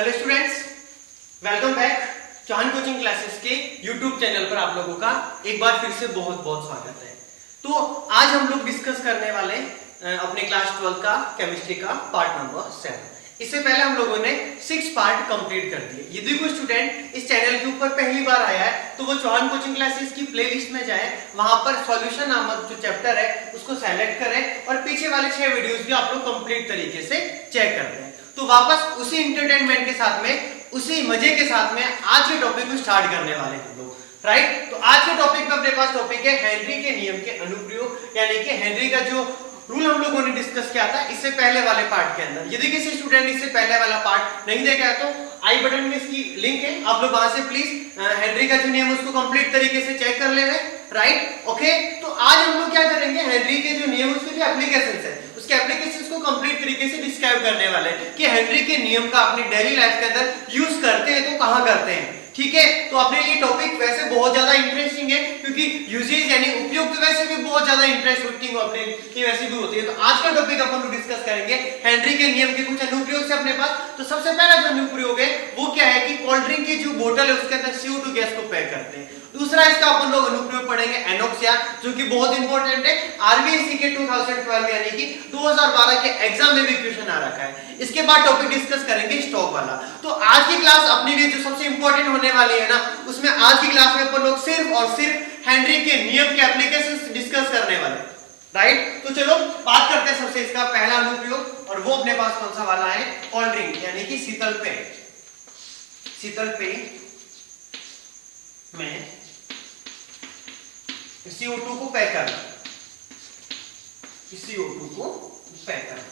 Hello students, welcome back Chauhan coaching classes के YouTube channel पर आप लोगों का एक बार फिर से बहुत बहुत स्वागत है। तो आज हम लोग डिस्कस करने वाले अपने क्लास 12 का केमिस्ट्री का पार्ट नंबर 7। इससे पहले हम लोगों ने 6 पार्ट कंप्लीट कर दिए। यदि कोई स्टूडेंट इस चैनल के ऊपर पहली बार आया है तो वो चौहान कोचिंग क्लासेस की प्लेलिस्ट में जाए, वहां पर सॉल्यूशन नामक जो चैप्टर है उसको सेलेक्ट करें और पीछे वाले 6 वीडियोस भी आप लोग कंप्लीट तरीके से चेक करते हैं। तो वापस उसी एंटरटेनमेंट के साथ में, उसी मजे के साथ में आज के टॉपिक को स्टार्ट करने वाले हैं लोग, राइट। तो आज के टॉपिक में अपने पास टॉपिक है हेनरी के नियम के अनुप्रयोग, यानी कि हेनरी का जो रूल हम लोगों ने डिस्कस किया था इससे पहले वाले पार्ट के अंदर। यदि किसी स्टूडेंट इससे पहले वाला पार्ट नहीं देखा है तो आई बटन में इसकी लिंक है, आप लोग वहां से प्लीज हेनरी का जो नियम उसको कंप्लीट तरीके से चेक कर ले, राइट। ओके, तो आज हम लोग क्या करेंगे, हेनरी के जो नियम उसके जो एप्लीकेशंस है उसके एप्लीकेशंस को कंप्लीट तरीके से डिस्क्राइब करने वाले हैं कि हेनरी के नियम का अपनी डेली लाइफ के अंदर यूज करते हैं तो कहां करते हैं, ठीक है। तो अपने लिए टॉपिक वैसे बहुत ज्यादा इंटरेस्टिंग है क्योंकि यूजेज यानी उपयोग तो वैसे भी बहुत ज्यादा इंटरेस्टिंग अपने लिए वैसे भी होती है। तो आज का टॉपिक अपन लोग डिस्कस करेंगे हेनरी के नियम के कुछ अनुप्रयोग से अपने पास। तो सबसे पहला जो अनुप्रयोग है वो क्या है कि कोल्ड ड्रिंक की जो बोतल है उसके अंदर CO2 गैस को पैक करते हैं। दूसरा इसका अपन लोग अनुप्रयोग पढ़ेंगे एनोक्सिया, जो कि बहुत इंपॉर्टेंट है, आरबीएससी के 2012 यानी कि 2012 के एग्जाम में भी क्वेश्चन आ रखा है। इसके बाद टॉपिक डिस्कस करेंगे स्टॉक वाला। तो आज की क्लास अपने लिए जो सबसे इंपॉर्टेंट होने वाली है ना, उसमें आज की क्लास में अपन लोग सिर्फ और सिर्फ हेनरी के नियम के एप्लीकेशंस डिस्कस करने वाले, राइट। तो चलो बात करते हैं सबसे इसका पहला अनुप्रयोग, और वो अपने पास कौन सा वाला है, कोल्ड ड्रिंक यानी कि शीतल पेय। शीतल पेय में CO2 को पैक करना, CO2 को पैक करना।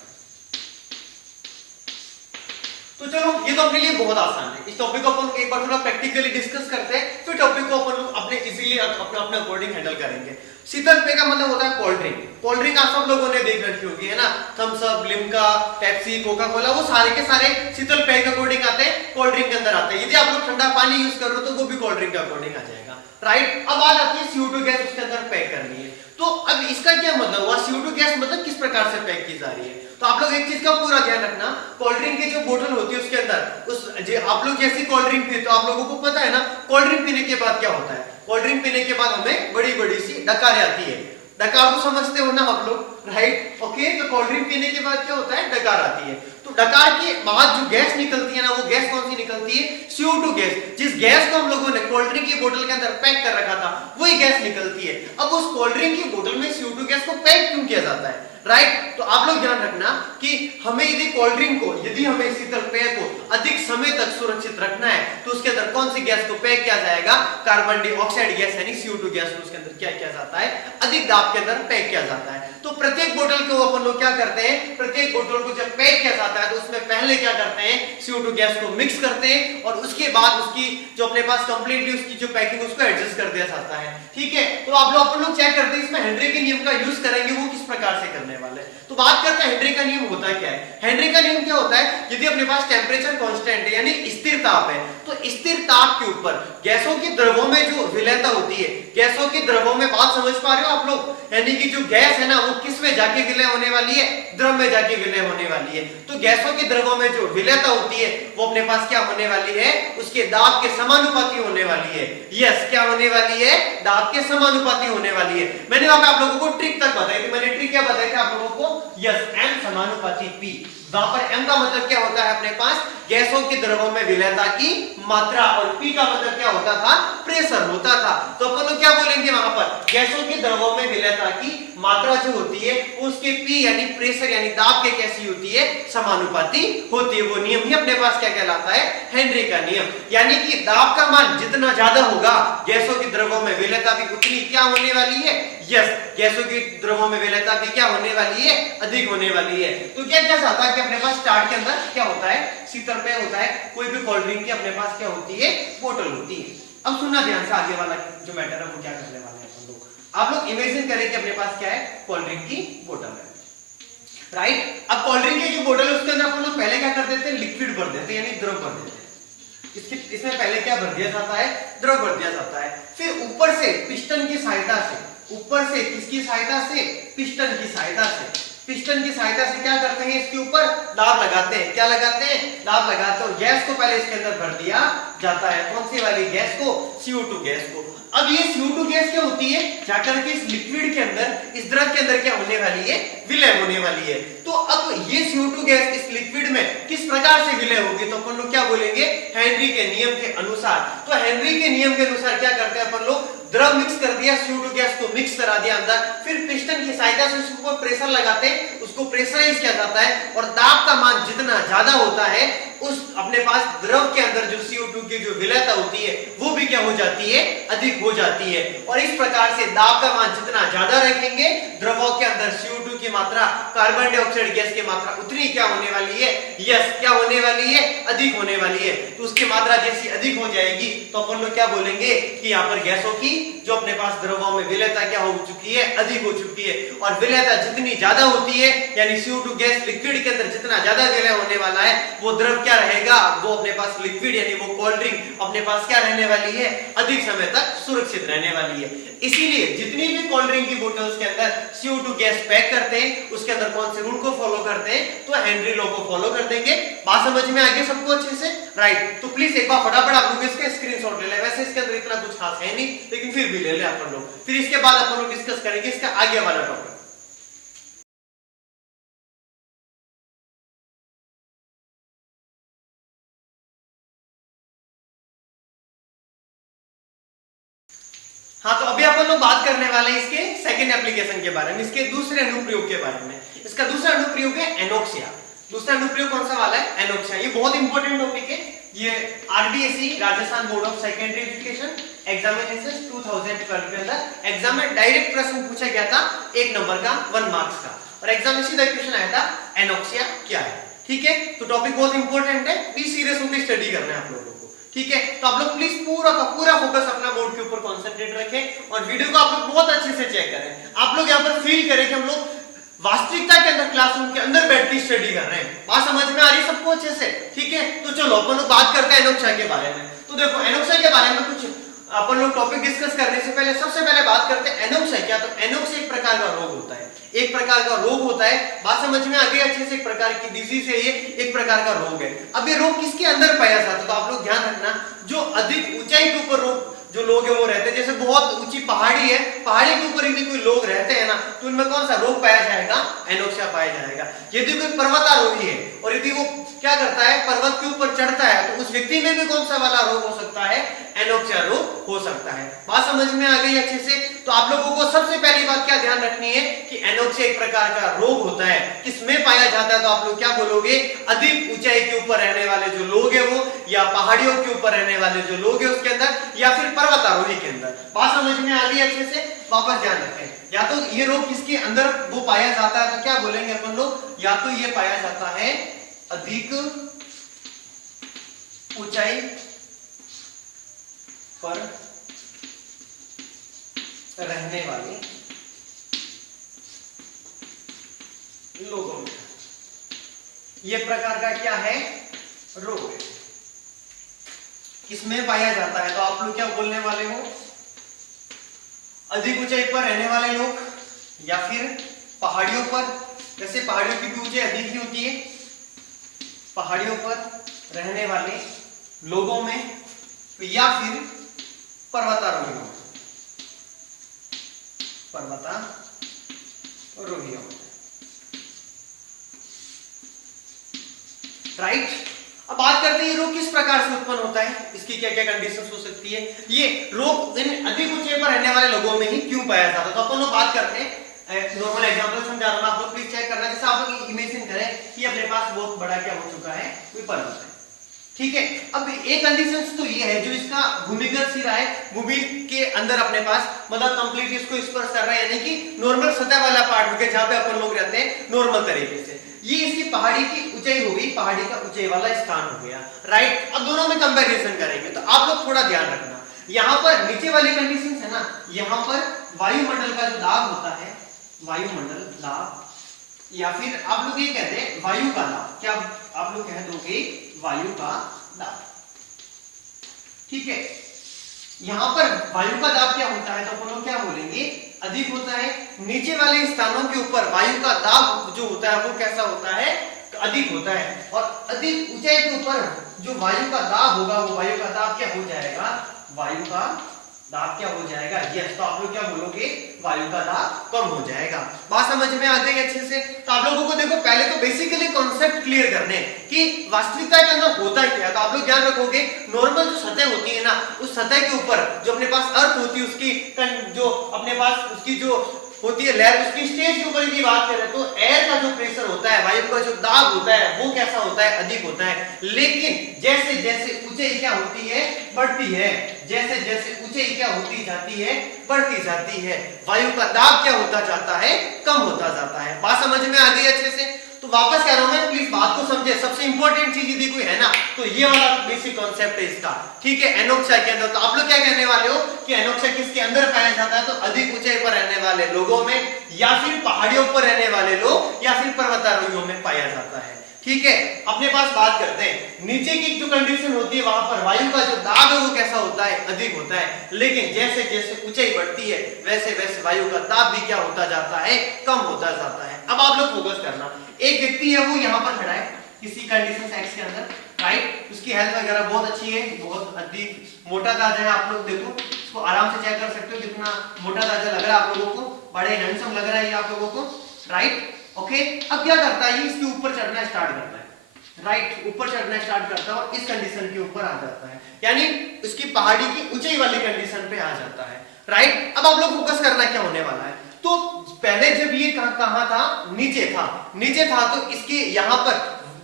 तो चलो ये तो अपने लिए बहुत आसान है। इस टॉपिक को अपन एक बार थोड़ा प्रैक्टिकली डिस्कस करते हैं, फिर टॉपिक को अपन अपने इजीली अपने अकॉर्डिंग हैंडल करेंगे। शीतल पेय का मतलब होता है कोल्ड ड्रिंक। कोल्ड ड्रिंक आप सब लोगों ने देख रखी होगी, है ना, Thums Up, Limca, Pepsi, Coca Cola, वो सारे के सारे शीतल पेय के अकॉर्डिंग आते हैं, कोल्ड ड्रिंक के अंदर आते हैं। यदि आप लोग ठंडा पानी यूज कर रहे हो तो वो भी कोल्ड ड्रिंक के अकॉर्डिंग आ जाएगा, राइट। अब बात आती है CO2 गैस उसके अंदर पैक करनी है। तो अब इसका क्या मतलब हुआ, CO2 गैस मतलब किस प्रकार से पैक की जा रही है। तो आप लोग एक चीज का पूरा ध्यान रखना, कोल्ड ड्रिंक की जो बोतल होती है उसके अंदर आप लोग जैसी कोल्ड ड्रिंक पीते हो, आप लोगों को पता है ना कोल्ड ड्रिंक पीने के बाद क्या होता है। कोल्ड ड्रिंक पीने के बाद हमें बड़ी बड़ी सी डकार आती है। डकार को समझते हो ना आप लोग, राइट। ओके, तो कोल्ड ड्रिंक पीने के बाद क्या होता है, डकार आती है। तो डकार के बाद जो गैस निकलती है ना, वो गैस कौन सी निकलती है, CO2 गैस। जिस गैस को हम लोगों ने कोल्ड ड्रिंक की बोतल के अंदर पैक कर रखा था वही गैस निकलती है। अब उस कोल्ड ड्रिंक की बोतल में CO2 गैस को पैक क्यों किया जाता है, राइट। तो आप लोग ध्यान रखना कि हमें यदि कोल्ड ड्रिंक को, यदि हमें शीतल पेय को अधिक समय तक सुरक्षित रखना है तो उसके अंदर कौन सी गैस को पैक किया जाएगा, कार्बन डाइऑक्साइड गैस यानी CO2 गैस को उसके अंदर क्या किया जाता है, अधिक दाब के अंदर पैक किया जाता है। तो प्रत्येक बोतल को अपन लोग क्या करते हैं, प्रत्येक बोतल को जब पैक किया जाता है तो उसमें पहले क्या करते हैं, CO2 गैस को मिक्स करते हैं और उसके बाद उसकी जो अपने पास कंप्लीटली उसकी जो पैकिंग उसको एडजस्ट कर दिया जाता है, ठीक है। तो आप लोग अपन लोग चेक करते हैं इसमें हेनरी के नियम का यूज करेंगे वो किस प्रकार से करने वाले। तो बात करते हैं हेनरी का नियम होता क्या है। हेनरी का नियम क्या होता है, यदि अपने पास टेम्परेचर कांस्टेंट है यानी स्थिर ताप है, तो स्थिर ताप के ऊपर गैसों की द्रवों में जो विलयता होती है, गैसों की द्रवों में, बात समझ पा रहे हो आप लोग, यानी कि जो गैस है ना वो किस में जाके विलय होने वाली है, द्रव में जाके विलय होने वाली है। तो गैसों की द्रवों में जो विलयता होती है वो अपने पास क्या होने वाली है, उसके दाब के समानुपाती होने वाली है। यस, क्या होने वाली है, दाब के समानुपाती होने वाली है। मैंने वहां पे आप लोगों को ट्रिक तक बताई थी, मैंने ट्रिक क्या बताई थी आप लोगों को, यस, M समानुपाती P। वहां पर M का मतलब क्या होता है अपने पास, गैसों की द्रवों में विलयता की मात्रा, और P का मतलब क्या होता था, प्रेशर होता था। तो अपन लोग क्या बोलेंगे वहां पर, गैसों की द्रवों में विलयता की मात्रा जो होती है उसके P यानी प्रेशर यानी दाब के कैसी होती है, समानुपाती होती है। वो नियम ही अपने पास क्या कहलाता है, हेनरी का नियम। यानी कि दाब का मान जितना ज्यादा होगा गैसों की द्रवों में विलयता भी उतनी क्या होने वाली है, यस, गैसों की द्रवों में विलयता भी क्या होने वाली है, अधिक होने वाली है। तो क्या क्या चाहता है कि अपने पास स्टार्ट के अंदर क्या होता है, शीतल पेय होता है, कोई भी कोल्ड ड्रिंक की अपने पास क्या होती है, बोतल होती है। अब सुनना ध्यान से, आगे वाला जो मैटर है वो क्या करने वाले हैं अपन लोग। आप लोग इमेजिन करें कि अपने पास क्या है, कोल्ड ड्रिंक की बोतल है, राइट। अब कोल्ड ड्रिंक की जो बोतल है उसके अंदर अपन लोग पहले क्या कर देते हैं, लिक्विड भर देते हैं यानी द्रव भर देते हैं। इसमें पहले क्या भर दिया जाता है, द्रव भर दिया जाता है। फिर ऊपर से पिस्टन की सहायता से, ऊपर से किसकी सहायता से, पिस्टन की सहायता से पिस्टन की सहायता से क्या करते हैं, इसके ऊपर दाब लगाते हैं। क्या लगाते हैं, दाब लगाते हैं। गैस को पहले इसके अंदर भर दिया जाता है। कौन सी वाली गैस को, CO2 गैस को। अब ये CO2 गैस क्या होती है, जाकर के इस लिक्विड के अंदर, इस द्रव के अंदर क्या होने वाली है, विलय होने वाली है। तो अब ये CO2 गैस इस लिक्विड में किस प्रकार से विलय होगी, तो अपन लोग क्या बोलेंगे, हेनरी के नियम के अनुसार। तो हेनरी के नियम के अनुसार क्या करते हैं अपन लोग, द्रव मिक्स कर दिया, CO2 गैस को मिक्स करा दिया अंदर, फिर पिस्टन की सहायता से उसके ऊपर प्रेशर लगाते हैं, उसको प्रेशराइज किया जाता है और दाब का मान जितना ज्यादा होता है उस अपने पास द्रव के अंदर जो CO2 की जो विलयता होती है वो भी क्या हो जाती है, अधिक हो जाती है। और इस प्रकार से दाब का मान जितना ज्यादा रखेंगे, द्रवों के अंदर CO2 की मात्रा, कार्बन डाइऑक्साइड गैस की मात्रा उतनी क्या होने वाली है, यस क्या होने वाली है, अधिक होने वाली है। तो उसकी मात्रा जैसी अधिक हो जाएगी तो अपन लोग क्या बोलेंगे कि यहाँ पर गैसों की जो अपने पास द्रवों में विलयता क्या हो चुकी है, अधिक हो चुकी है। और विलयता जितनी ज्यादा होती है, यानी CO2 गैस लिक्विड के अंदर जितना ज्यादा विलय होने वाला है, वो द्रव क्या रहेगा, वो अपने पास लिक्विड यानी वो कोल्ड ड्रिंक अपने पास क्या रहने वाली है, अधिक समय तक सुरक्षित रहने वाली है। इसीलिए जितनी भी कोल्ड ड्रिंक की बोतल्स के अंदर CO2 गैस पैक करते हैं, उसके अंदर कौन से रूल को फॉलो करते हैं, तो हेनरी लॉ को फॉलो कर देंगे। बात समझ में आ गई सबको अच्छे से, राइट। तो प्लीज एक बार फटाफट आप लोग इसके स्क्रीनशॉट ले लें। वैसे इसके अंदर इतना कुछ खास है नहीं, लेकिन फिर भी ले लें अपन लोग। फिर इसके बाद अपन लोग डिस्कस करेंगे इसका आगे वाला टॉपिक। हाँ, तो अभी अपन लोग बात करने वाले हैं इसके सेकंड एप्लीकेशन के बारे में, इसके दूसरे अनुप्रयोग के बारे में। इसका दूसरा अनुप्रयोग है एनोक्सिया। दूसरा अनुप्रयोग कौन सा वाला है, एनोक्सिया। ये बहुत इंपॉर्टेंट टॉपिक है। ये RBSE Rajasthan board of secondary education examination 2012 के अंदर एग्जाम में डायरेक्ट प्रश्न पूछा गया था, 1 नंबर का, 1 मार्क्स का। और एग्जाम में सीधा क्वेश्चन आया था, एनोक्सिया क्या है। ठीक है, तो टॉपिक बहुत इंपॉर्टेंट है, बी सीरियस होकर स्टडी करना है आप लोगों को। ठीक है, तो आप लोग प्लीज पूरा का पूरा फोकस अपना बोर्ड के ऊपर कंसंट्रेट रखें और वीडियो को आप लोग बहुत अच्छे से चेक करें। आप लोग यहाँ पर फील करें कि हम लोग वास्तविकता के अंदर क्लासरूम के अंदर बैठ के स्टडी कर रहे हैं। बात समझ में आ रही है सबको अच्छे से, ठीक है। तो चलो अपन लोग बात करते हैं एनोक्सिया के बारे में। तो देखो एनोक्सिया के बारे में कुछ अपन लोग टॉपिक डिस्कस करने से पहले सबसे पहले बात करते हैं एनोक्सिया क्या। तो एनोक्सिया एक प्रकार का रोग होता है, एक प्रकार का रोग होता है। बात समझ में आ गई अच्छे से, एक प्रकार की डिजीज है ये, एक प्रकार का रोग है। अब ये रोग किसके अंदर पाया जाता है, तो आप लोग ध्यान रखना, जो अधिक ऊंचाई के ऊपर रोग जो लोग है वो रहते हैं, जैसे बहुत ऊंची पहाड़ी है, पहाड़ी के ऊपर यदि कोई लोग रहते हैं ना, तो उनमें कौन सा रोग पाया जाएगा, एनोक्सिया पाया जाएगा। यदि कोई पर्वतारोही है और यदि वो क्या करता है, पर्वत के ऊपर चढ़ता है, तो उस व्यक्ति में भी कौन सा वाला रोग हो सकता है, एनोक्सिया रोग हो सकता है। बात समझ में आ गई अच्छे से। तो आप लोगों को सबसे पहली बात क्या ध्यान रखनी है कि एनोक्सिया एक प्रकार का रोग होता है। किसमें पाया जाता है, तो आप लोग क्या बोलोगे, अधिक ऊंचाई के ऊपर रहने वाले जो लोग है वो, या पहाड़ियों के ऊपर रहने वाले जो लोग है उसके अंदर, या फिर पर्वतारोही के अंदर। बात समझ में आ गई अच्छे से, वापस ध्यान रखें। या तो ये रोग किसके अंदर वो पाया जाता है, तो क्या बोलेंगे अपन लोग, या तो ये पाया जाता है अधिक ऊंचाई पर रहने वाले लोगों में, ये प्रकार का क्या है, रोग है। किसमें पाया जाता है, तो आप लोग क्या बोलने वाले हो, अधिक ऊंचाई पर रहने वाले लोग, या फिर पहाड़ियों पर, जैसे पहाड़ियों की भी ऊंचाई अधिक ही होती है, पहाड़ियों पर रहने वाले लोगों में, या फिर पर्वतारोहियों में, पर्वतारोहियों में, राइट। अब बात करते हैं ये रोग किस प्रकार से उत्पन्न होता है, इसकी क्या क्या कंडीशंस हो सकती है। ये रोग इन अधिक ऊंचाई पर रहने वाले लोगों में ही क्यों पाया जाता है, तो अपन लोग बात करते हैं, नॉर्मल एग्जांपल समझा रहा हूं, आप लोग प्लीज चेक करना। जैसे आप लोग इमेजिन करें कि अपने पास बहुत बड़ा क्या हो चुका है, कोई पर्वत है, ठीक है। अब एक कंडीशंस तो ये है, जो इसका भूमिगत सिरा है, भूमि के अंदर अपने पास मतलब कंप्लीट इसको स्पर्श कर रहा है, यानी कि नॉर्मल सतह वाला पार्ट हो गया जहां पे अपन लोग रहते हैं नॉर्मल तरीके से। ये इसकी पहाड़ी की ऊंचाई हो गई, पहाड़ी का ऊंचाई वाला स्थान हो गया, राइट। अब दोनों में कंपैरिजन करेंगे, तो आप लोग थोड़ा ध्यान रखना, यहाँ पर नीचे वाली कंडीशन है ना, यहाँ पर वायुमंडल का जो दाब होता है, वायुमंडल दाब, या फिर आप लोग ये कहते हैं वायु का दाब, क्या आप लोग कह दोगे, वायु का दाब, ठीक है। यहां पर वायु का दाब क्या होता है, तो अपन लोग क्या बोलेंगे, होंगे, अधिक होता है। नीचे वाले स्थानों के ऊपर वायु का दाब जो होता है वो कैसा होता है, अधिक होता है। और अधिक ऊंचाई के ऊपर जो वायु का दाब होगा वो वायु का दाब क्या हो जाएगा, वायु का दाब क्या हो जाएगा, यस। तो आप लोग क्या बोलोगे, वायु का दाब कम हो जाएगा। बात समझ में आ गई अच्छे से। तो आप लोगों को देखो पहले तो बेसिकली कॉन्सेप्ट क्लियर करने कि वास्तविकता के अंदर होता क्या है। तो आप लोग ध्यान रखोगे नॉर्मल जो सतह होती है ना, उस सतह के ऊपर जो अपने पास अर्थ होती है उसकी जो अपने पास उसकी जो होती है लहर, उसकी स्टेज के ऊपर की बात करें तो एयर का जो प्रेशर होता है, वायु का जो दाब होता है वो कैसा होता है, अधिक होता है। लेकिन जैसे जैसे ऊंचाई क्या होती है, बढ़ती है, जैसे जैसे ऊंचाई क्या होती जाती है, बढ़ती जाती है, वायु का दाब क्या होता जाता है, कम होता जाता है। बात समझ में आ गई अच्छे से। तो वापस कह रहा हूं मैं, प्लीज बात को समझे। सबसे इंपॉर्टेंट चीज यदि कोई है ना तो ये वाला बेसिक कॉन्सेप्ट है इसका, ठीक है। एनोक्सिया के अंदर तो आप लोग क्या कहने वाले हो कि एनोक्सिया किसके अंदर पाया जाता है, तो अधिक ऊंचाई पर रहने वाले लोगों में, या फिर पहाड़ियों पर रहने वाले लोग, या फिर पर्वतारोहियों में पाया जाता है, ठीक है। अपने पास बात करते हैं नीचे की जो कंडीशन होती है वहां पर वायु का जो दाब है वो कैसा होता है, अधिक होता है। लेकिन जैसे जैसे ऊंचाई बढ़ती है वैसे वैसे वायु का दाब भी क्या होता जाता है, कम होता जाता है। अब आप लोग फोकस करना, एक व्यक्ति है वो यहाँ पर खड़ा है किसी कंडीशन एक्स के अंदर, राइट। उसकी हेल्थ वगैरह बहुत अच्छी है, बहुत अधिक मोटा ताजा है। आप लोग देखो इसको आराम से चेक कर सकते हो कितना मोटा ताजा लग रहा है आप लोगों को, बड़े हैंडसम लग रहा है ये आप लोगों को, राइट। ओके, अब क्या करता है, इसके ऊपर चढ़ना स्टार्ट करता है, राइट। ऊपर चढ़ना स्टार्ट करता है और इस कंडीशन के ऊपर आ जाता है, यानी उसकी पहाड़ी की ऊंचाई वाली कंडीशन पे आ जाता है, राइट। अब आप लोग फोकस करना क्या होने वाला है, तो पहले जब ये कहां था, नीचे था तो इसके यहाँ पर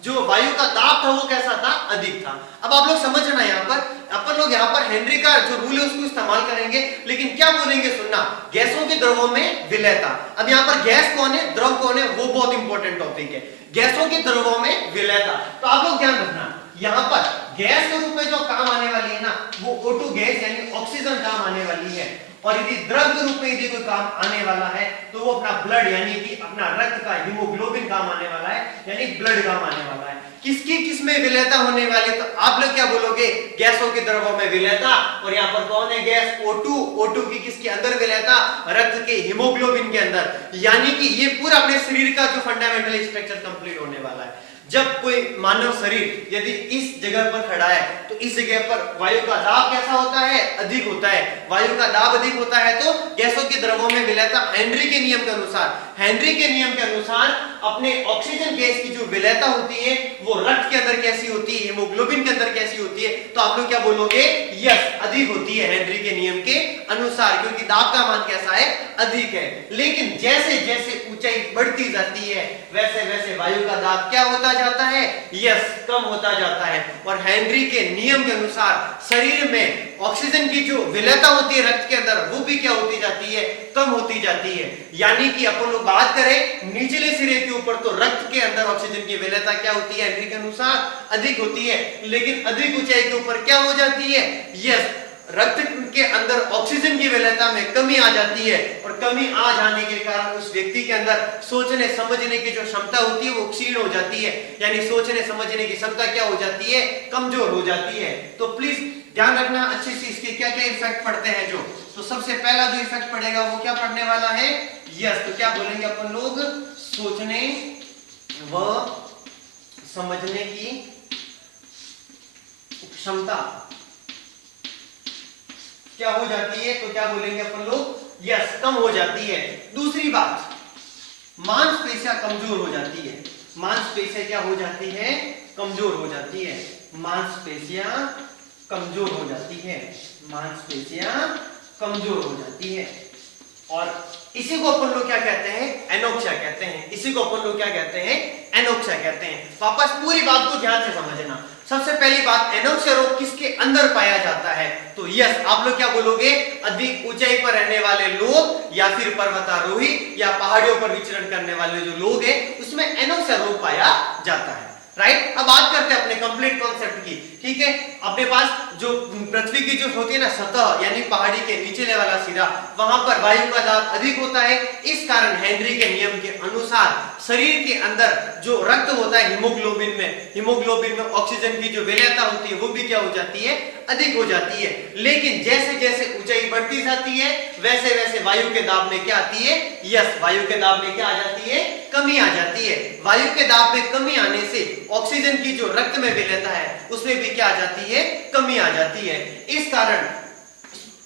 जो वायु का दाब था वो कैसा था, अधिक था। अब आप लोग समझना, यहाँ पर अपन लोग यहाँ पर हेनरी का जो रूल है उसको इस्तेमाल करेंगे, लेकिन क्या बोलेंगे सुनना, गैसों के द्रवों में विलयता। अब यहाँ पर गैस कौन है, द्रव कौन है, वो बहुत इंपॉर्टेंट टॉपिक है, गैसों के द्रवों में विलयता। तो आप लोग ध्यान रखना, यहाँ पर गैस के रूप में जो काम आने वाली है ना वो O2 गैस यानी ऑक्सीजन काम आने वाली है। और यदि द्रव के रूप में यदि कोई काम आने वाला है तो वो अपना ब्लड यानी कि अपना रक्त का हीमोग्लोबिन काम आने वाला है, यानी ब्लड काम आने वाला है। किसकी किसमें विलयता होने वाली, तो आप लोग क्या बोलोगे, गैसों के द्रवों में विलयता। और यहाँ पर कौन है गैस, O2 की किसके अंदर विलयता, रक्त के हीमोग्लोबिन के अंदर। यानी कि ये पूरा अपने शरीर का जो फंडामेंटल स्ट्रक्चर कंप्लीट होने वाला है। जब कोई मानव शरीर यदि इस जगह पर खड़ा है तो इस जगह पर वायु का दाब कैसा होता है, अधिक होता है। वायु का दाब अधिक होता है तो गैसों के द्रवों में विलयता हेनरी के नियम के अनुसार अपने ऑक्सीजन गैस की जो विलयता होती है वो रक्त के अंदर कैसी होती है, हीमोग्लोबिन के अंदर कैसी होती है, तो आप लोग क्या बोलोगे, यस, अधिक होती है हेनरी के नियम के अनुसार, क्योंकि दाब का मान कैसा है, अधिक है। लेकिन जैसे जैसे ऊंचाई बढ़ती जाती है वैसे वैसे वायु का दाब क्या होता जाता है, यस, कम होता जाता है। और हेनरी के नियम के अनुसार शरीर में ऑक्सीजन की जो विलयता होती है रक्त के अंदर वो भी क्या होती जाती है, कम होती जाती है। यानी कि अपन लोग बात करें निचले सिरे के ऊपर तो रक्त के अंदर ऑक्सीजन की विलयता क्या होती है, हेनरी के अनुसार अधिक होती है। लेकिन अधिक ऊंचाई के ऊपर क्या हो जाती है, यस, रक्त के अंदर ऑक्सीजन की विलयता में कमी आ जाती है। और कमी आ जाने के कारण उस व्यक्ति के अंदर सोचने समझने की जो क्षमता होती है वो क्षीण हो जाती है, यानी सोचने समझने की क्षमता क्या हो जाती है, कमजोर हो जाती है। तो प्लीज ध्यान रखना अच्छे से इसके क्या क्या इफेक्ट पड़ते हैं जो। तो सबसे पहला जो इफेक्ट पड़ेगा वो क्या पड़ने वाला है, यस, तो क्या बोलेंगे अपन लोग, सोचने व समझने की क्षमता क्या हो जाती है, तो क्या बोलेंगे अपन लोग, यस, कम हो जाती है। दूसरी बात, मांसपेशियां कमजोर हो जाती है। मांसपेशियां क्या हो जाती है, कमजोर हो जाती है। मांसपेशियां कमजोर हो जाती है, मांसपेशियां कमजोर हो जाती है। और इसी को अपन लोग क्या कहते हैं, एनोक्सिया कहते हैं। इसी को अपन लोग क्या कहते हैं, एनोक्सिया कहते हैं। वापस पूरी बात को ध्यान से समझना। सबसे पहली बात, एनोक्सिया रोग किसके अंदर पाया जाता है, तो यस, आप लोग क्या बोलोगे, अधिक ऊंचाई पर रहने वाले लोग या फिर पर्वतारोही या पहाड़ियों पर विचरण करने वाले जो लोग हैं उसमें एनोक्सिया रोग पाया जाता है, राइट। अब बात करते हैं अपने कंप्लीट कॉन्सेप्ट की, ठीक है। अपने पास जो पृथ्वी की जो होती है ना सतह, यानी पहाड़ी के नीचे वाला सिरा, वहां पर वायु का दाब अधिक होता है। इस कारण हेनरी के नियम के अनुसार शरीर के अंदर जो रक्त होता है हीमोग्लोबिन में ऑक्सीजन की जो विलयता होती है वो भी क्या हो जाती है, अधिक हो जाती है। लेकिन जैसे जैसे ऊंचाई बढ़ती जाती है वैसे वैसे वायु के दाब में क्या आती है, यस, वायु के दाब में क्या आ जाती है, कमी आ जाती है। वायु के दाब में कमी आने से ऑक्सीजन की जो रक्त में विलेयता है उसमें भी क्या आ जाती है, कमी आ जाती है। इस कारण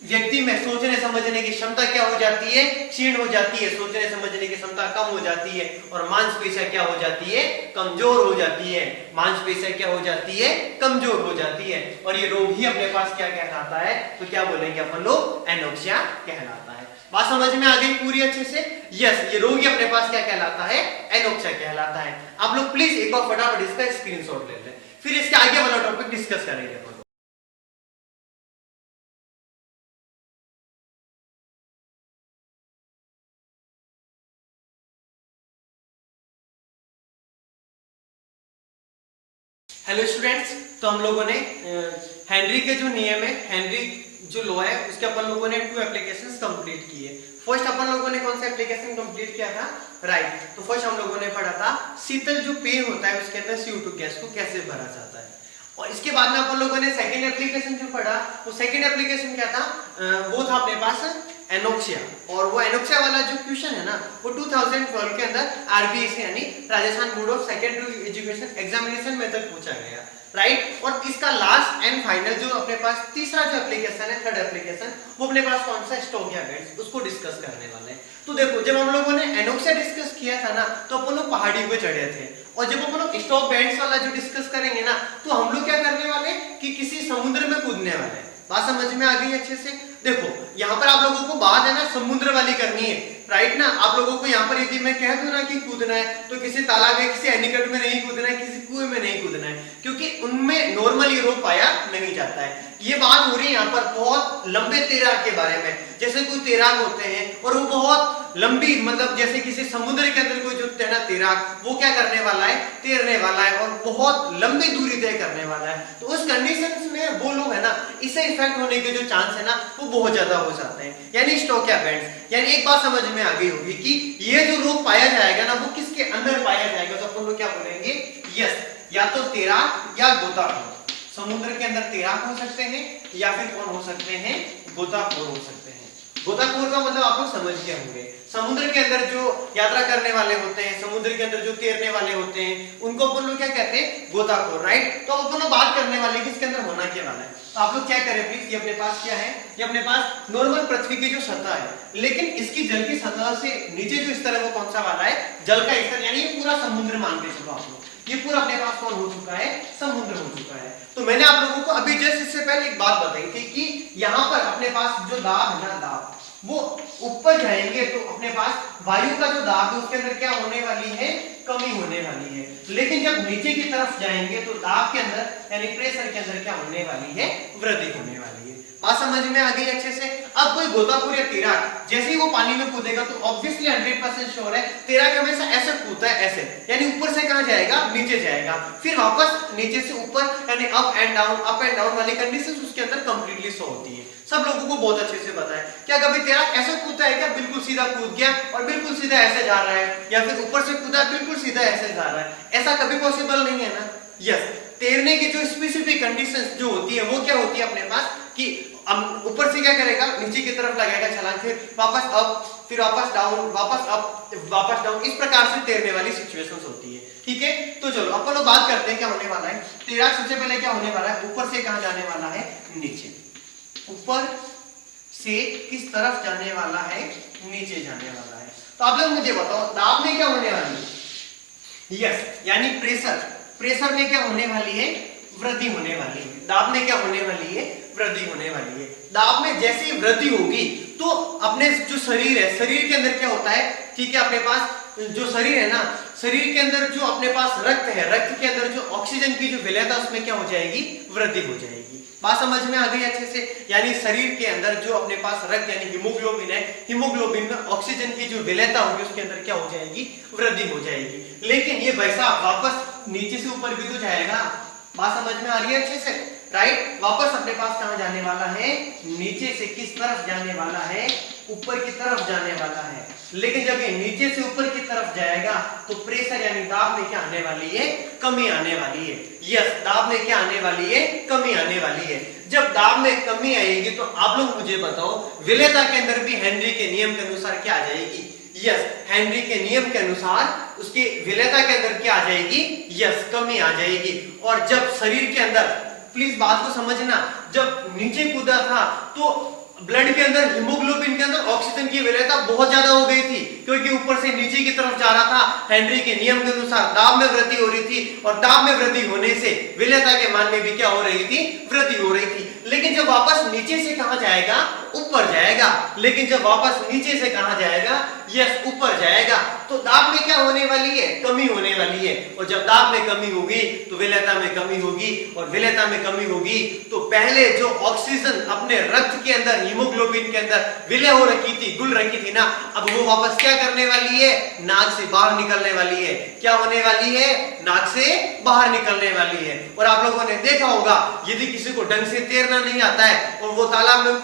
व्यक्ति में सोचने समझने की क्षमता क्या हो जाती है, क्षीण हो जाती है, सोचने समझने की क्षमता कम हो जाती है और मांसपेशियां क्या हो जाती है, कमजोर हो जाती है। मांसपेशियां क्या हो जाती है, कमजोर हो जाती है। और ये रोग ही अपने पास क्या कहलाता है, तो क्या बोलेंगे अपन लोग, एनोक्सिया कहलाता है। बात समझ में आ गई पूरी अच्छे से? यस, ये रोग ही अपने पास क्या कहलाता है, एनोक्सिया कहलाता है। आप लोग प्लीज एक बार फटाफट इसका स्क्रीनशॉट ले लें, फिर इसके आगे वाला टॉपिक डिस्कस करेंगे। हेलो स्टूडेंट्स, तो हम लोगों ने हेनरी के जो नियम है, हेनरी जो लॉ है, उसके अपन लोगों ने 2 एप्लीकेशंस कंप्लीट किए। फर्स्ट अपन लोगों ने कौन सा एप्लीकेशन कंप्लीट किया था, राइट। तो फर्स्ट हम लोगों ने पढ़ा था शीतल जो पेय होता है उसके अंदर CO2 गैस को कैसे भरा जाता है। और इसके बाद में अपन लोगों ने सेकंड एप्लीकेशन जो पढ़ा, वो सेकंड एप्लीकेशन क्या था, वो था अपने पास एनोक्सिया। और वो एनोक्सिया वाला जो क्वेश्चन है ना, वो 2012 के अंदर RBSE यानी Rajasthan board of secondary education examination में तक पूछा गया, राइट। और इसका लास्ट एंड फाइनल जो अपने पास तीसरा जो एप्लीकेशन है, थर्ड एप्लीकेशन, वो अपने पास कौन सा, स्टोकिया बैंड्स, उसको डिस्कस करने वाले हैं। तो देखो, जब हम लोगों ने एनोक्सिया डिस्कस किया था ना, तो अपन लोग पहाड़ी पे चढ़े थे। और जब अपन लोग स्टॉक बैंड्स वाला जो डिस्कस करेंगे ना, तो हम लोग क्या करने वाले कि किसी समुद्र में कूदने वाले। बात समझ में आ गई अच्छे से? देखो, यहाँ पर आप लोगों को बात है ना समुद्र वाली करनी है, राइट ना। आप लोगों को यहाँ पर यदि मैं कह दूं ना कि कूदना है, तो किसी तालाब में, किसी एनीकट में नहीं कूदना है, किसी कुएं में नहीं कूदना है, क्योंकि उनमें नॉर्मली रोग पाया नहीं जाता है। ये बात हो रही है यहाँ पर बहुत लंबे तैराक के बारे में। जैसे कोई तैराक होते हैं और वो बहुत लंबी, मतलब जैसे किसी समुद्र के अंदर कोई जो तैराक, वो क्या करने वाला है, तैरने वाला है और बहुत लंबी दूरी तय करने वाला है। तो उस कंडीशंस में वो लोग है ना, इससे इफेक्ट होने के जो चांस है ना, वो बहुत ज्यादा हो जाते हैं, यानी स्टोकिया बैंड्स। यानी एक बात समझ में आ गई होगी कि ये जो रोग पाया जाएगा ना, वो किसके अंदर पाया जाएगा, तो अपन लोग क्या बोलेंगे, यस, या तो तैराक या गोताखोर। समुद्र के अंदर तैराक हो सकते हैं या फिर कौन हो सकते हैं, गोताखोर हो सकते हैं। गोताखोर का मतलब आप लोग समझ गए होंगे, समुद्र के अंदर जो यात्रा करने वाले होते हैं, समुद्र के अंदर जो तैरने वाले होते हैं, उनको अपन लोग क्या कहते हैं, गोताखोर, राइट। तो अब अपन लोग बात करने वाले किसके अंदर होना क्या वाला है। तो आप लोग क्या करें प्लीज, ये अपने पास क्या है, ये अपने पास नॉर्मल पृथ्वी की जो सतह है, लेकिन इसकी जल की सतह से नीचे जो स्तर है वो कौन सा वाला है, जल का स्तर, यानी ये पूरा समुद्र मान के चलो आप लोग, ये पूरा अपने पास कौन हो चुका है, समुद्र हो चुका है। तो मैंने आप लोगों को अभी जस्ट इससे पहले एक बात बताई थी कि यहाँ पर अपने पास जो दाब है ना, दाब वो ऊपर जाएंगे तो अपने पास वायु का जो दाब है उसके अंदर क्या होने वाली है, कमी होने वाली है। लेकिन जब नीचे की तरफ जाएंगे तो दाब के अंदर यानी प्रेशर के अंदर क्या होने वाली है, वृद्धि होने वाली है। बात समझ में आ गई अच्छे से? अब कोई गोताखोर या तैराक जैसे ही वो पानी में कूदेगा तो ऑब्वियसली 100% श्योर है, तैराक हमेशा ऐसे कूदता है, ऐसे, यानी ऊपर से कहां जाएगा, नीचे जाएगा, फिर वापस नीचे से ऊपर, यानी अप एंड डाउन वाली कंडीशन उसके अंदर कंप्लीटली शो होती है। सब लोगों को बहुत अच्छे से पता है। क्या कभी तैराक ऐसे कूदता है क्या, बिल्कुल सीधा कूद गया और बिल्कुल सीधा ऐसे जा रहा है, या फिर ऊपर से कूदा बिल्कुल सीधा ऐसे जा रहा है, ऐसा कभी पॉसिबल नहीं है ना। यस, तैरने की जो स्पेसिफिक कंडीशंस जो होती है वो क्या होती है अपने पास कि ऊपर से क्या करेगा, नीचे की तरफ लगाएगा छलांग, फिर वापस अप, फिर वापस डाउन, वापस अप, वापस डाउन, इस प्रकार से तैरने वाली सिचुएशंस होती है। ठीक है, तो चलो अपन लोग बात करते हैं क्या होने वाला है। तैराक सबसे पहले क्या होने वाला है, ऊपर से कहां जाने वाला है, नीचे। ऊपर से किस तरफ जाने वाला है, नीचे जाने वाला है। तो आप लोग मुझे बताओ, दाब में क्या होने वाली है, यस, यानी प्रेशर में क्या होने वाली है, वृद्धि होने वाली है। दाब में क्या होने वाली है, वृद्धि होने वाली है। दाब में जैसे ही वृद्धि होगी तो अपने जो शरीर है, शरीर के अंदर क्या होता है, ठीक है, अपने पास जो शरीर है ना, शरीर के अंदर जो अपने पास रक्त है, रक्त के अंदर जो ऑक्सीजन की जो विलेयता उसमें क्या हो जाएगी, वृद्धि हो जाएगी। बात समझ में आ गई अच्छे से? यानी शरीर के अंदर जो अपने पास रक्त यानी हीमोग्लोबिन है, हीमोग्लोबिन में ऑक्सीजन की जो विलेयता होगी उसके अंदर क्या हो जाएगी, वृद्धि हो जाएगी। लेकिन ये वैसा वापस नीचे से ऊपर भी तो जाएगा। बात समझ में आ रही है अच्छे से, राइट। वापस अपने पास कहां जाने वाला है, नीचे से किस तरफ जाने वाला है, ऊपर की तरफ जाने वाला है। लेकिन जब ये नीचे से ऊपर की तरफ जाएगा तो प्रेशर यानी दाब में क्या आने वाली है, कमी आने वाली है। यस, दाब में क्या आने वाली है, कमी आने वाली है। जब दाब में कमी आएगी तो आप लोग मुझे बताओ विलेयता के अंदर भी हेनरी के नियम के अनुसार क्या आ जाएगी? यस, हेनरी के नियम के अनुसार उसकी विलेयता के अंदर क्या आ जाएगी? यस, कमी आ जाएगी। और जब शरीर के अंदर, प्लीज बात को समझना, जब नीचे कूदा था तो ब्लड के अंदर, हीमोग्लोबिन के अंदर ऑक्सीजन की विलेयता बहुत ज्यादा हो गई थी, क्योंकि ऊपर से नीचे की तरफ जा रहा था। हेनरी के नियम के अनुसार दाब में वृद्धि हो रही थी और दाब में वृद्धि होने से विलेयता के मान में भी क्या हो रही थी? वृद्धि हो रही थी। लेकिन जब वापस नीचे से कहां जाएगा? ऊपर जाएगा। लेकिन जब वापस नीचे से कहां जाएगा? यस, ऊपर जाएगा। तो दाब में क्या होने वाली है? कमी होने वाली है। और जब दाब में कमी होगी तो विलेयता में कमी होगी, और विलेयता में कमी होगी तो पहले जो ऑक्सीजन अपने रक्त के अंदर, हीमोग्लोबिन के अंदर विलय हो रखी थी, घुल रखी थी ना, अब वो वापस क्या करने वाली है? नाक से बाहर निकलने वाली है। क्या होने वाली है? नाक से बाहर निकलने वाली है। और आप लोगों ने देखा होगा, यदि किसी को ढंग से तैरना नहीं आता है और वो तालाब में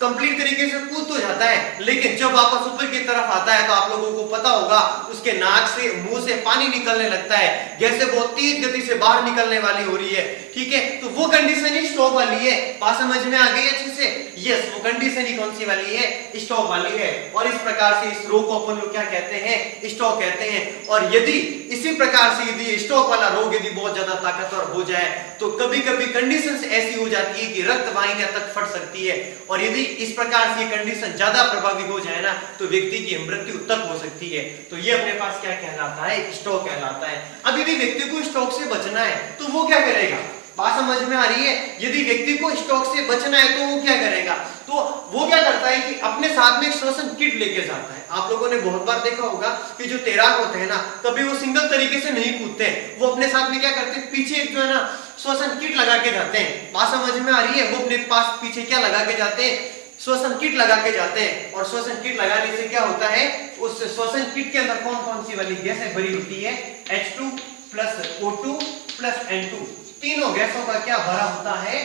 कंप्लीट तरीके से कूद तो जाता है, लेकिन जब वापस ऊपर की तरफ आता है तो आप लोगों को पता होगा उसके नाक से, मुंह से पानी निकलने लगता है, गैसें बहुत तेज गति से बाहर निकलने वाली हो रही है। ठीक है, तो वो कंडीशन ही स्ट्रोक वाली है। बात समझ में आ गई अच्छे से? यस, वो कंडीशन ही कौन सी वाली है? स्ट्रोक वाली है। और इस प्रकार से इस रोग को अपन लोग क्या कहते हैं? स्ट्रोक कहते हैं। और यदि इसी प्रकार से यदि स्ट्रोक वाला रोग यदि बहुत ज्यादा ताकतवर हो जाए तो कभी कभी कंडीशन ऐसी हो जाती है कि रक्त वाहिनियां तक फट सकती है। और यदि इस प्रकार से कंडीशन ज्यादा प्रभावी हो जाए ना तो व्यक्ति की मृत्यु तक हो सकती है। तो ये अपने पास क्या कहलाता है? स्ट्रोक कहलाता है। अब यदि व्यक्ति को स्ट्रोक से बचना है तो वो क्या करेगा? बात समझ में आ रही है? यदि व्यक्ति को स्ट्रोक से बचना है तो वो क्या करेगा? तो वो क्या करता है कि अपने साथ में श्वसन किट लेके जाता है। आप लोगों ने बहुत बार देखा होगा कि जो तैराक होते हैं ना, कभी वो सिंगल तरीके से नहीं कूदते, वो अपने साथ में क्या करते हैं? पीछे एक जो है ना श्वसन किट लगा के जाते हैं। बात समझ में आ रही है? वो अपने पास पीछे क्या लगा के जाते हैं? श्वसन किट लगा के जाते हैं। और श्वसन किट लगाने से क्या होता है? उस श्वसन किट के अंदर कौन कौन सी वाली गैसें भरी होती है? H2 plus O2 plus N2, तीनों गैसों का क्या भरा होता है?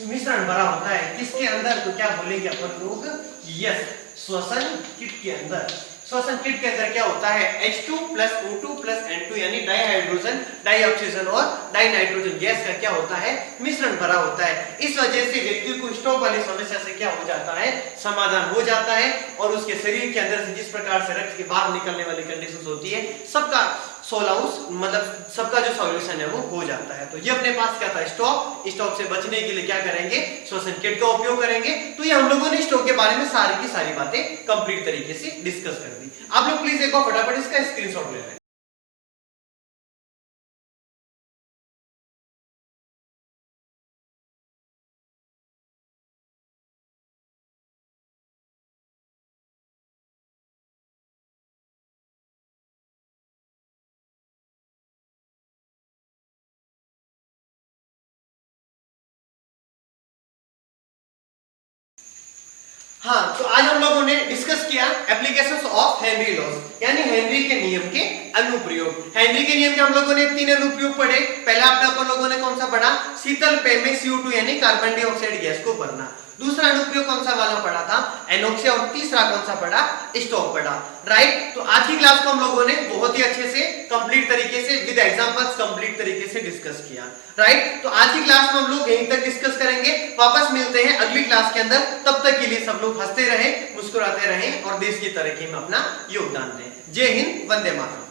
मिश्रण भरा होता है। किसके अंदर? तो क्या बोलेंगे अपन लोग? यस, श्वसन किट के अंदर। श्वसन किट के अंदर क्या होता है? H2 plus O2 plus N2 यानी डाइहाइड्रोजन, डाइऑक्सीजन और डाइनाइट्रोजन गैस का क्या होता है? मिश्रण भरा होता है। इस वजह से व्यक्ति को स्ट्रोक वाली समस्या से क्या हो जाता है? समाधान हो जाता है। और उसके शरीर के अंदर से जिस प्रकार से रक्त के बाहर निकलने वाली कंडीशंस होती है, सबका सोलाउस मतलब सबका जो सॉल्यूशन है वो हो जाता है। तो ये अपने पास क्या था? स्ट्रोक। स्ट्रोक से बचने के लिए क्या करेंगे? श्वसन किट का उपयोग करेंगे। तो ये हम लोगों ने स्ट्रोक के बारे में सारी की सारी बातें कंप्लीट तरीके से डिस्कस कर दी। आप लोग प्लीज एक बार फटाफट इसका स्क्रीनशॉट ले लें। हाँ, तो आज हम लोगों ने डिस्कस किया एप्लीकेशंस ऑफ हेनरी लॉज यानी हेनरी के नियम के अनुप्रयोग। हेनरी के नियम के हम लोगों ने 3 अनुप्रयोग पढ़े। पहला अपन लोगों ने कौन सा पढ़ा? शीतल पेय में CO2 यानी कार्बन डाइऑक्साइड गैस को भरना। दूसरा अनुप्रयोग कौन सा वाला पढ़ा था? एनोक्सिया। और तीसरा कौन सा पढ़ा? स्ट्रोक पढ़ा। राइट, तो आज की क्लास को हम लोगों ने बहुत ही अच्छे से कंप्लीट तरीके से विद एग्जांपल्स कंप्लीट तरीके से डिस्कस किया। राइट, तो आज की क्लास में हम लोग यहीं तक डिस्कस करेंगे। वापस मिलते हैं अगली क्लास के अंदर। तब तक के लिए सब लोग हंसते रहें, मुस्कुराते रहें और देश की तरक्की में अपना योगदान दें। जय हिंद, वंदे मातरम।